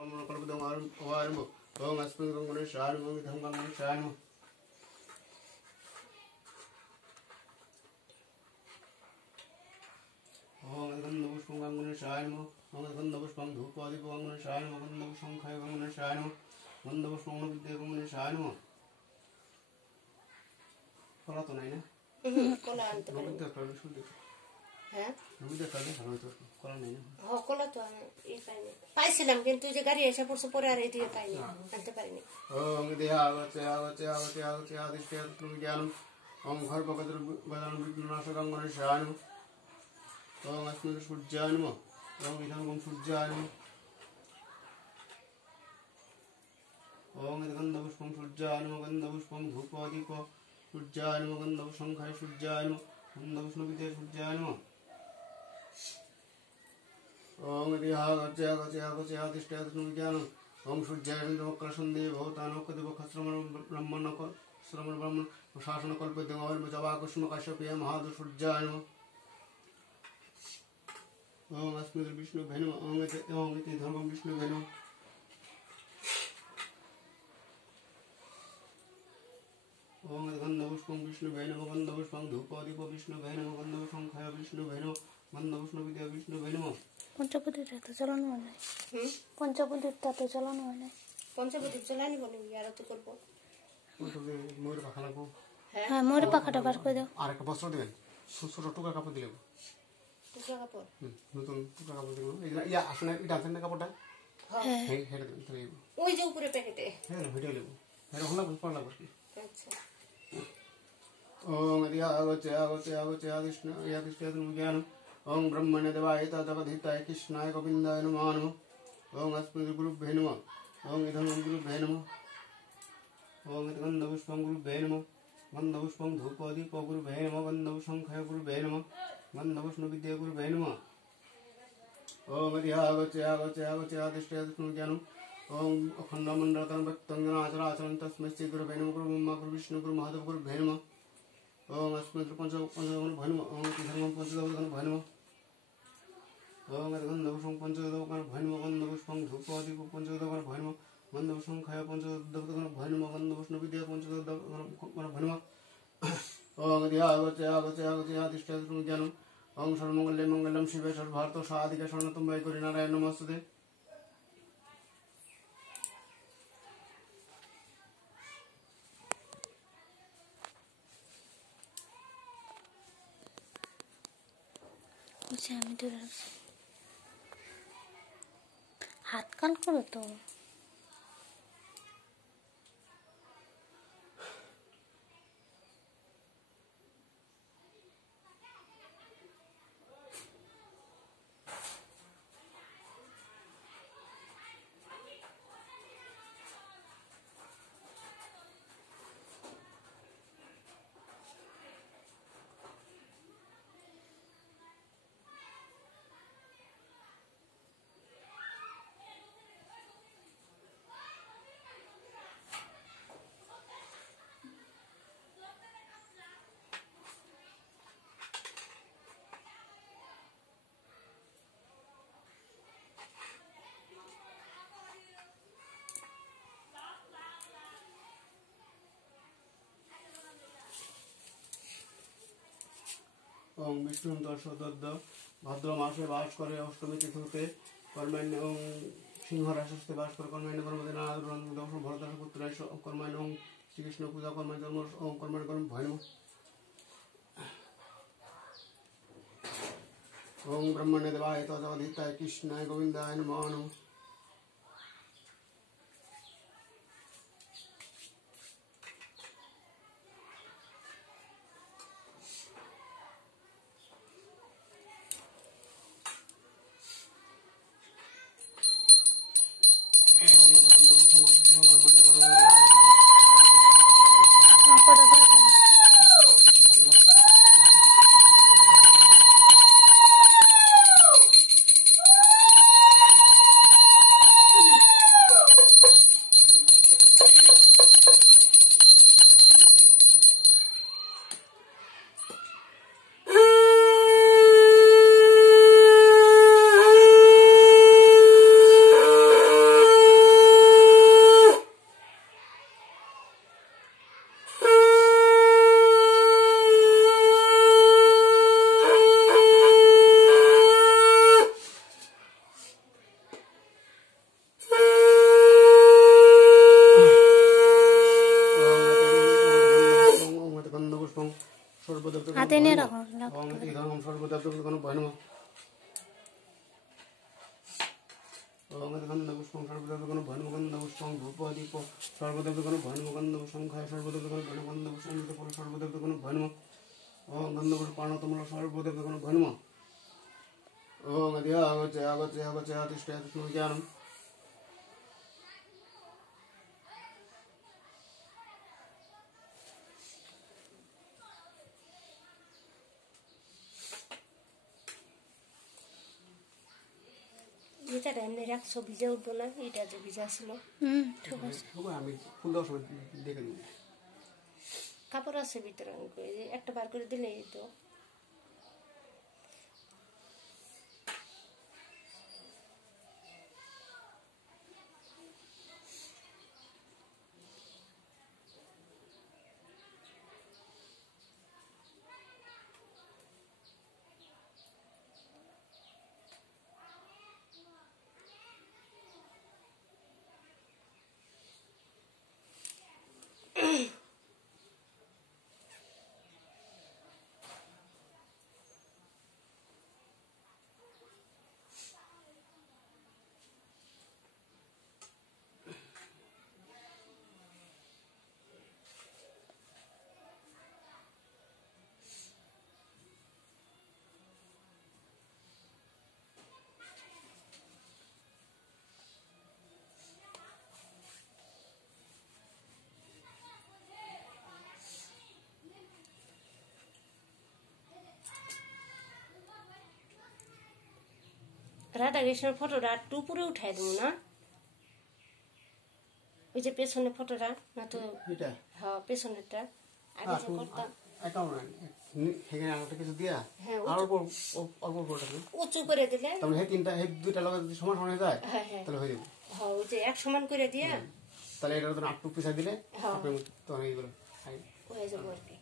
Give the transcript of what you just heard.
Om Asmin Ganguna Shanu, Ganguna Shanu. Om Gandavus from Ganguna Shanu, Om Gandavus from Dhupadi Ganguna Shanu, Gandavus from Kai Ganguna Shanu, Gandavus from Ganguna Shanu. Colatona? Colante. হ্যাঁ কলা তো এই পাইনি পাইছিলাম কিন্তু যে গাড়ি এসে পড়ছে পরে আর এই দিয়ে পাইনি আনতে পারিনি ওম দেহাগতে আগতে আগতে আগতে আদিষ্টে জ্ঞানম ওম ঘর পকদ্র বদন বিঘ্ননাশকং গণেশানু ওম अस्मिन् সূর্যায় নমঃ ওম ইদং সূর্যায় নমঃ ওম গন্ধপুষ্পং সূর্যায় নমঃ গন্ধপুষ্পং ধূপদীপ সূর্যায় নমঃ গন্ধপুষ্পংখায় সূর্যায় নমঃ গন্ধপুষ্পবিদে সূর্যায় নমঃ ओम देहागते আগতে আগতে আদিষ্টে জ্ঞানম ओम सूर्याय नमः सन्धि भवतानोकदेव खश्रमण ब्रह्मणक श्रमण ब्रह्मण शासन कल्पद्यं अवल्म जवाकुष्म काश्यपेय महादु सूर्याय नमः ओम अस्मिन् विष्णु भेनम ओम इति धर्मं विष्णु भेनम ओम गन्धपुष्पं विष्णु भेनम गन्धपुष्पं धूपदीप विष्णु भेनम गन्धपुष्पं खाय विष्णु भेनम गन्धपुष्पं विद्या विष्णु भेनम পঞ্চপতিটা তো চালানো হয় না পঞ্চপতিটা তো চালানো হয় না পঞ্চপতি চালানি বলি আর তো করব ময়ূর পাখা লাগবো হ্যাঁ ময়ূর পাখাটা বার করে দাও আর একটা বস্ত্র দিবেন ছোট টুকরা কাপড় দিলেন টুকরা কাপড় নতুন টুকরা কাপড় দিলেন ইয়া আসলে এটা আছেন না কাপড়টা হ্যাঁ হেড দিন তো ওই যে উপরে প্যাকেটে হ্যাঁ ভিডিও নেব হ্যাঁ হলা পড়া লাগবে আচ্ছা ओम देहागते আগতে আগতে আদিষ্ণ ইয়াদিষ্টে জ্ঞানম ओम ब्रह्मणे देवाय तदवधिताय कृष्णाय गोविन्दाय नमो नमः ओम अस्मिन् गुरुभ्ये नमः ओम इदं गुरुभ्ये नमः ओम गन्धपुष्पं गुरुभ्ये नमः गन्धपुष्पं धूपदीप गुरुभ्ये नमः गन्धपुष्पं खय गुरुभ्ये नमः गन्धपुष्पविद्या गुरुभ्ये नमः ओम देहागते আগতে আগতে आदिष्टे ज्ञानम् ओम अखण्डमण्डलकं भक्तं जनाचराचरं तस्मै श्री गुरुभ्ये नमः गुरु ब्रह्मा गुरु विष्णु गुरु महादेव गुरुभ्ये नमः ओम अस्मिन् पंचगण भय नमः ओम धर्मं पंचगण भय नमः ओम गन्धपुष्पं पंचगण भय नमः गन्धपुष्पं धूपदीप पंचगण भय नमः गन्धपुष्पं खाय पंचगण भय नमः गन्धपुष्पं विद्या पंचगण भय नमः ओम देहागते আগতে আগতে আদিষ্টে জ্ঞানম ओम सर्वमंगले मंगलम शिवे सर्वार्थ साधिके शरणत्वं गौरी नारायण नमस्ते আমি তো হাত কাল করো তো ओम विष्णु दर्शदद्द भाद्र मासे बास करे अष्टमी तिथिते कर्माण्य ओम सिंह राशस्ते बास करे कर्माण्य कर्मदे नारायण दर्श भरदास पुत्र कर्माण्य ओम श्रीकृष्ण पूजा कर्माण्य जन्म ओम कर्माण्य कर्म भय नमः ओम ब्रह्मणे देवाय तदवधिताय कृष्णाय गोविन्दाय नमो नमः সর্বদেবগণ ভয় নমঃ গন্ধব সংখ্যায় সর্বদেবগণ ভয় নমঃ গন্ধব সংহিত পর সর্বদেবগণ ভয় নমঃ ওম গন্ধব পাণতমল সর্বদেবগণ ভয় নমঃ ওম আদিয়াগচে আগচে আগচে আদিষ্ঠে আদিষ্ণ জ্ঞানম এটা এমনি রাখছো ভিজে উঠবো না, এটা যে ভিজা ছিল। ঠিক আছে। আমি ফুল দেওয়ার সময় দেখে দেবো। কাপড় আছে ভিতরে, আমি কই যে একটা বার করে দিলে এই তো। রাধা কৃষ্ণের ফটোটা একটু উপরে উঠাই দেবো না, ওই যে পেছনের ফটোটা না তো। এটা হ্যাঁ পেছনেরটা আগে যে করতাম। এখানে আরেকটা কিছু দিয়া হ্যাঁ, আর অল্প অল্প অল্পটা উঁচু করে দিলে। তাহলে হে তিনটা হে দুইটা লগা যদি সমান সমান হয়ে যায় হ্যাঁ হ্যাঁ তাহলে হয়ে যাবে। হ্যাঁ, ওই যে এক সমান করে দিয়ে তাহলে এটা তো আটটু পিছাই দিলে হ্যাঁ। তখন এইগুলো হয়ে যাবো আর কি।